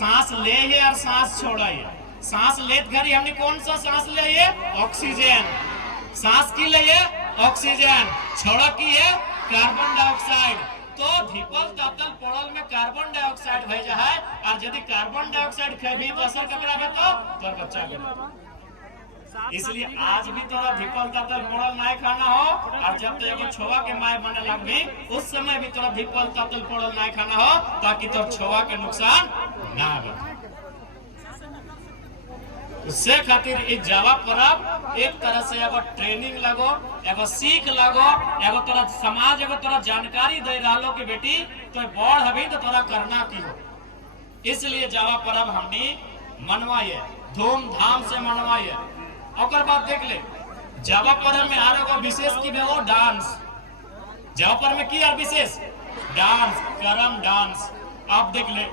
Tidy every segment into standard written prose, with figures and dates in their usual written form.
सांस ले है और सांस छोड़ा है। सांस लेत घड़ी हमने कौन सा सांस ले? ऑक्सीजन। सांस की ले ऑक्सीजन, छोड़ा की है कार्बन डाइऑक्साइड। तो धिपल तातल पड़ल में कार्बन डाइऑक्साइड भे जाए और यदि कार्बन डाइऑक्साइड खेबी तो असर ककरा बे तो तोर बच्चा के। इसलिए आज भी तोरा धिपल तातल पड़ल नहीं खाना हो, और जब तो एगो छोवा के माय बने लगबी उस समय भी तोरा धिपल तातल पड़ल नहीं खाना हो, ताकि तोर छोवा के नुकसान ना हो। उससे खातिर इस जावा परब एक तरह से एगो ट्रेनिंग लगो, एगो सीख लगो, एगो तोरा समाज एगो तोरा जानकारी दे रहा कि बेटी तो बड़ हबी तो तोरा करना की हो। इसलिए जावा परब हमनी मनवाइए, धूमधाम से मनवाइए। और बात देख ले, जावा परब में आर एगो विशेष की वो डांस। जावा परब में की विशेष डांस, करम डांस। आप देख ले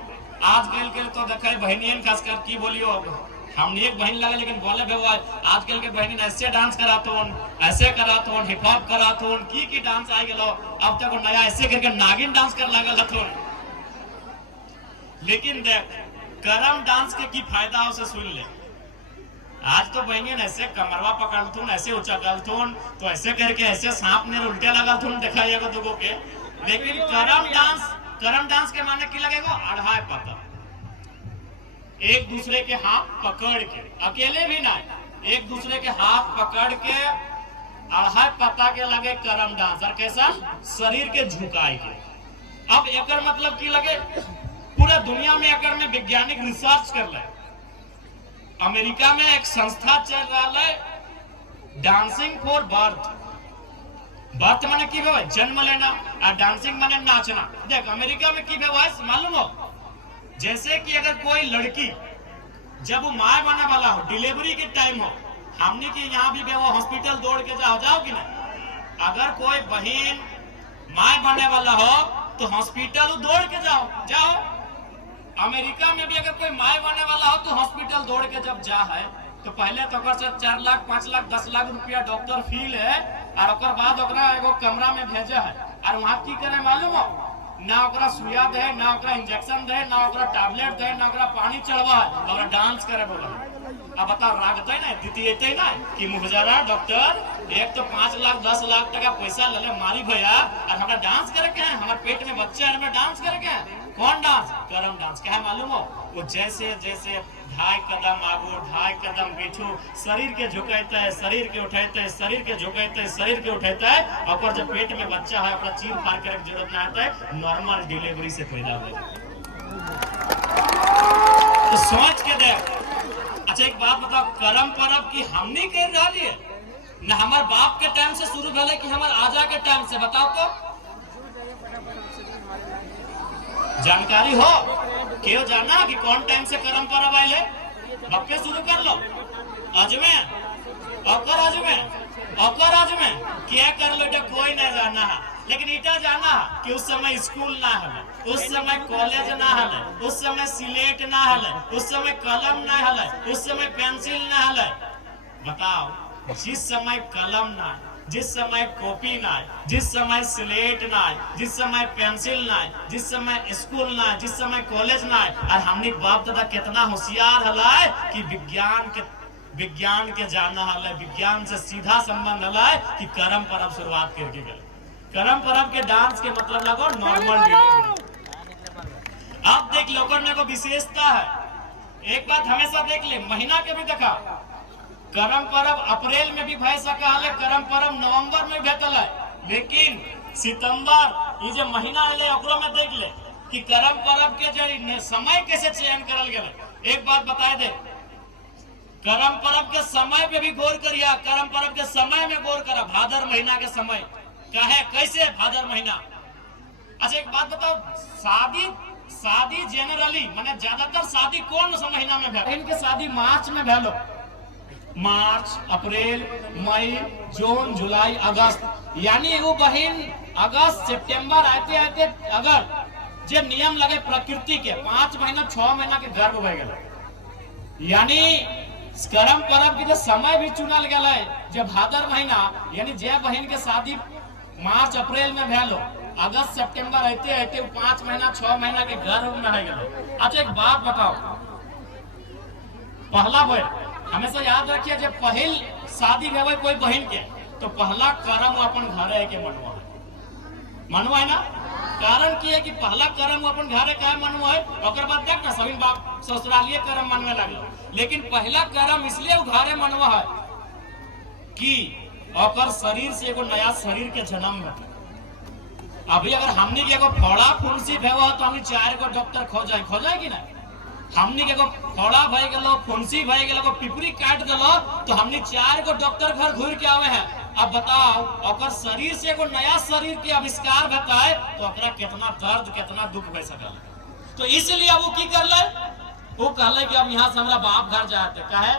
आजकल के तो देखे बहनियन खासकर की बोलियो, हमने एक बहन लगा लेकिन बोले भेवा आजकल के बहन ऐसे डांस करातोन, ऐसे करातोन, हिप हॉप करातोन, की डांस आ गेलो। अब तक नया ऐसे करके नागिन डांस कर लगल हथोन। लेकिन देख करम डांस के की फायदा हो से सुन ले। आज तो बहनियन ऐसे कमरवा पकड़थुन, ऐसे उचकलथुन, तो ऐसे करके ऐसे सांप ने उल्टे लगलथुन दिखाइएगा दुगो के। लेकिन करम डांस के माने की लगेगा अढ़ाई पता, एक दूसरे के हाथ पकड़ के, अकेले भी नहीं, एक दूसरे के हाथ पकड़ के अढ़ाई पता के लगे करम डांस। और कैसा शरीर के झुकाई के। अब एकर मतलब की लगे पूरा दुनिया में एकर में वैज्ञानिक रिसर्च कर ले। अमेरिका में एक संस्था चल रहा है डांसिंग फॉर बर्थ। बर्थ माने की भाई जन्म लेना, और डांसिंग माने नाचना। देख अमेरिका में की भाई मालूम हो, जैसे कि अगर कोई लड़की जब वो माँ बने वाला हो, डिलीवरी के टाइम हो, हमने की यहाँ भी वो हॉस्पिटल दौड़ के जाओ कि नहीं। अगर कोई बहन माँ बने वाला हो तो हॉस्पिटल दौड़ के जाओ। अमेरिका में भी अगर कोई माँ बने वाला हो तो हॉस्पिटल दौड़ के जब जा है तो पहले तो 4 लाख 5 लाख 10 लाख रुपया डॉक्टर फी है, और बाद एगो कमरा में भेजा है। और वहाँ की करे मालूम हो, ना ओकरा सुइया दे, ना ओकरा इंजेक्शन दे, ना ओकरा टैबलेट दे, ना ओकरा पानी चढ़वा है, ओकरा डांस करे बोला। अब बताओ रागते ना दीती ना कि मुहजरा डॉक्टर एक तो 5 लाख 10 लाख टका पैसा ले ले मारी भैया, और हमारा डांस करे के है, हमारे पेट में बच्चे है, हमें डांस करे के है। कौन डांस? करम डांस। क्या है मालूम हो, वो जैसे जैसे 2.5 कदम आगू 2.5 कदम पीछू शरीर के झुकाते है, शरीर के उठाते है, शरीर के झुकाते है, शरीर के उठाते है, और जब पेट में बच्चा है अपना चीर फाड़ करे की जरूरत नहीं आता है, नॉर्मल डिलीवरी से पैदा हो। तो सोच के देख। अच्छा एक बात बताओ, करम परब की हमने कर रही है ना हमारे बाप के टाइम से शुरू भले कि हमारे आजा के टाइम से? बताओ तो जानकारी हो क्यों जाना कि कौन टाइम से करम परब आए है? बक्के शुरू कर लो अजमे अजमे क्या कर लो जो कोई नहीं जाना है। लेकिन इटा जाना कि उस समय स्कूल ना हले, उस समय कॉलेज ना हले, उस समय सिलेट ना हले, उस समय कलम ना हले, उस समय पेंसिल ना हले। बताओ जिस समय कलम ना, जिस समय कॉपी ना, जिस समय स्लेट ना, जिस समय पेंसिल ना, जिस समय स्कूल ना, जिस समय कॉलेज ना, और हमने बाप दादा कितना होशियार हला कि विज्ञान के जाना हला, विज्ञान से सीधा संबंध हला कि करम परब शुरुआत करके गए। करम परब के डांस के मतलब लगो नॉर्मल डिलीवरी। अब देख लोगों में को विशेषता है, एक बात हमेशा देख ले, महीना के भी देखा करम परब अप्रैल में भी भय सका है, करम परब नवंबर में भेटल है, लेकिन सितंबर ये जो महीना है ओकरो में देख ले कि करम परब के जो समय कैसे चयन करल गया। एक बात बताए दे, करम परब के समय पे भी गौर करिया, करम परब के समय में गौर करा, भादर महीना के समय क्या है, कैसे भादर महीना। अच्छा एक बात बताओ, शादी जनरली माने ज्यादातर शादी कौन सा महीना में भेल? इनके शादी मार्च में भेलो, मार्च अप्रैल मई जून जुलाई अगस्त, यानी एगो बहन अगस्त सितंबर आते आते अगर जब नियम लगे प्रकृति के 5 महीना 6 महीना के गर्भ हो गए, यानी करम परब के समय भी चुनल गया है जब भादर महीना, यानी जे बहन के शादी मार्च अप्रैल में भेलो अगस्त सितंबर रहते रहते 5 महीना 6 महीना के गर्भ में रह गए। अच्छा एक बात बताओ, पहला भाई हमेशा याद रखिए, जब पहल शादी में कोई बहन के तो पहला कर्म अपन घरे के मनवा है ना। कारण की है कि पहला कर्म अपन घरे का मनवा है, और बाद देख ना सभी बाप ससुरालिए कर्म मनवे लगे, लेकिन पहला कर्म इसलिए घरे मनवा है कि और शरीर से एगो नया शरीर के जन्म है। अभी अगर हमने के एगो फोड़ा फुंसी भेवा तो हमने 4 गो डॉक्टर खोजाए कि ना। हमने के एगो फोड़ा भय गेलो, फुंसी भय गेलो, पिपरी काट देलो तो हमने 4 गो डॉक्टर घर घूर के आवे हैं। अब बताओ और शरीर से एगो नया शरीर के आविष्कार बताए तो ओकरा कितना दर्द कितना दुख हो सकल। तो इसलिए वो की करले, वो कहले कि अब यहाँ से हमरा बाप घर जाते काहे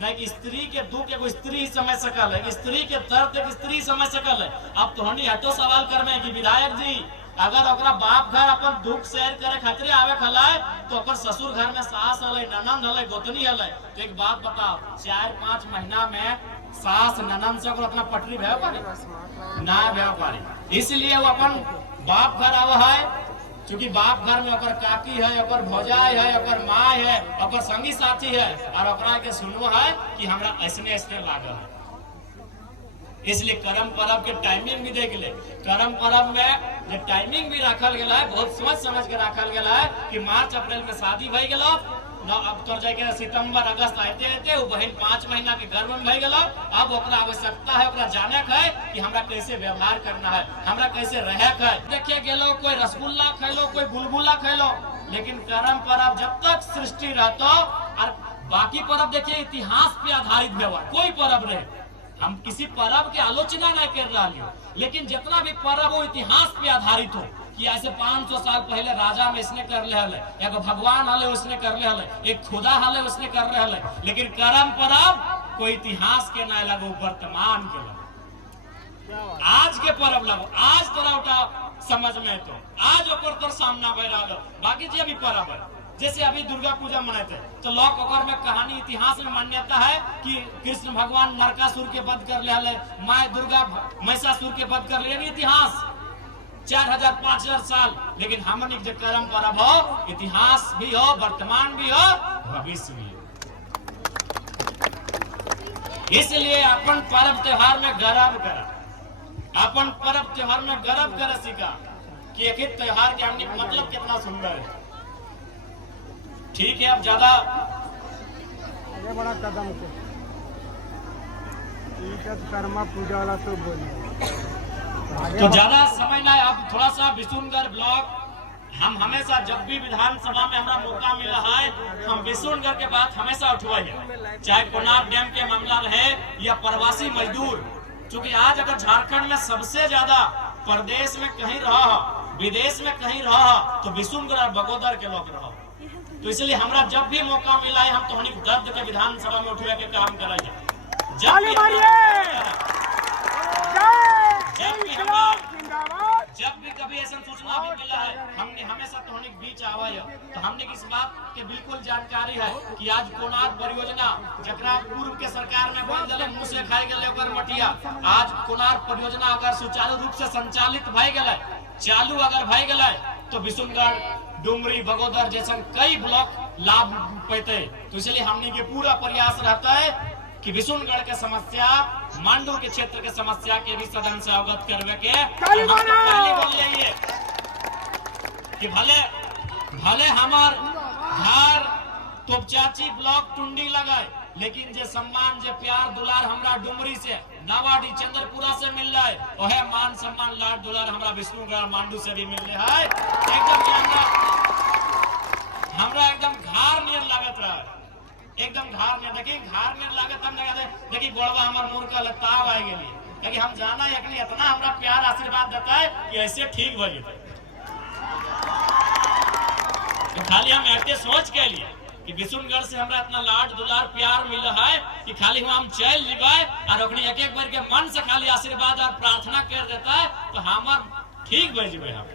नहीं कि स्त्री के दुख एगो स्त्री ही समझ सकल है, स्त्री के दर्द एक स्त्री समझ सकल है। अब तोहनी हटो सवाल करमे कि विधायक जी अगर ओकरा बाप घर अपन दुख शेयर करे खातिर आवे खलाए तो ओकर ससुर घर में सास हले, ननद हले, गोतनी हले, तो एक बात बताओ 4-5 महीना में सास ननद से अपना पटरी भेव पारी ना भेव पारी। इसलिए वो अपन बाप घर आवा है, क्योंकि बाप घर में ओकर काकी है, ओकर भौजाई है, ओकर माँ है, ओकर संगी साथी है, और ओकरा के सुनवा है कि हमरा ऐसने ऐसने लागल है। इसलिए करम परब के टाइमिंग भी देख ले, करम परब में जो टाइमिंग भी रखल गया है बहुत सोच समझ के रखल गया है कि मार्च अप्रैल में शादी भई गेलो न, अब तो जाके सितंबर अगस्त आते आते वो बहन 5 महीना के गर्भ में भई गेलो। अब ओकरा आवश्यकता है, ओकरा जाने है कि हमरा कैसे व्यवहार करना है, हमरा कैसे रहे है। देखिए गेलो कोई रसगुल्ला खैलो, कोई बुलबुला खैलो, लेकिन करम परब जब तक सृष्टि रहतो और बाकी परब देखिए इतिहास पे आधारित व्यवहार, कोई परब नहीं, हम किसी परब के आलोचना नहीं कर रहा है, लेकिन जितना भी परब हो इतिहास पे आधारित हो कि ऐसे 500 साल पहले राजा में इसने कर ले हले, एक भगवान हले उसने कर ले हले, एक खुदा हले उसने कर ले हले, लेकिन करम परब कोई इतिहास के ना लगो, वर्तमान के लगो, आज के परब लगो, आज तोरा उठा समझ में तो आज ओकर तोर सामना भय रहा। बाकी जी अभी परब है, जैसे अभी दुर्गा पूजा मनाते तो लोग ओकर में कहानी इतिहास में मान्यता है कि कृष्ण भगवान नरकासुर के वध कर ले, माँ दुर्गा महिषासुर के वध कर ले, इतिहास 4000-5000 साल। लेकिन हमन जो कर्म परब हो इतिहास भी हो, वर्तमान भी हो, भविष्य भी हो। इसलिए अपन पर्व त्योहार में गर्व करा, अपन पर्व त्योहार में गर्व कर सीखा कि एक एक त्योहार के हमने मतलब कितना सुंदर है। ठीक है, अब ज्यादा बड़ा कदम को कर्मा पूजा वाला तो बोलिए तो ज्यादा समय ना, अब थोड़ा सा विशुनगढ़ ब्लॉक हम हमेशा जब भी विधानसभा में हमारा मौका मिला है हम विशुनगढ़ के बात हमेशा उठवाई है, चाहे कोनार डैम के मामला रहे या प्रवासी मजदूर। क्योंकि आज अगर झारखंड में सबसे ज्यादा प्रदेश में कहीं रहा, विदेश में कहीं रहा तो विशुनगढ़ और बगोदर के लोग रहा। तो इसलिए हमरा जब भी मौका मिला है हम तोहनी दर्द के विधानसभा में उठवे के काम करेंगे। जब भी कभी ऐसा सूचना भी मिला है हमने हमेशा तोहनी के बीच आवा है, तो हमने इस बात के बिल्कुल जानकारी है कि आज कोनार परियोजना जकरा पूर्व के सरकार में बोल दिले मुंह से खाई गेले ओकर मटिया, आज कोनार परियोजना अगर सुचारू रूप से संचालित भई गेले, चालू अगर भई गेले तो विशुनगढ़, डुमरी, बगोदर जैसे कई ब्लॉक लाभ पाते। तो इसलिए हमने के पूरा प्रयास रहता है कि विशुनगढ़ के समस्या, मांडू के क्षेत्र के समस्या के भी सदन से अवगत करवे के बोलिए कि भले हमार घर तोपचाची ब्लॉक टुंडी लगाए, लेकिन जे सम्मान जे प्यार दुलार हमरा डुमरी से, नावाडी, चंद्रपुरा से मिल रहा है, वह मान सम्मान लाड दुलार हमरा विष्णुगढ़ मांडू से भी मिल रहा है। एकदम हमरा एकदम घार नियर लागत रहा, एकदम घार नियर। देखिए घार नियर लागत हम लगा दे, देखिए गोड़वा हमार मुंह का लताव आ गेली, लेकिन हम जाना है कि इतना हमरा प्यार आशीर्वाद देता है कि ऐसे ठीक हो जाए। तो खाली हम ऐसे सोच के लिए कि विशुनगढ़ से हमरा इतना लाड दुलार प्यार मिला है कि खाली हम चल जीवाए और अपनी एक एक बार के मन से खाली आशीर्वाद और प्रार्थना कर देता है तो हमार ठीक बन जीवे। हम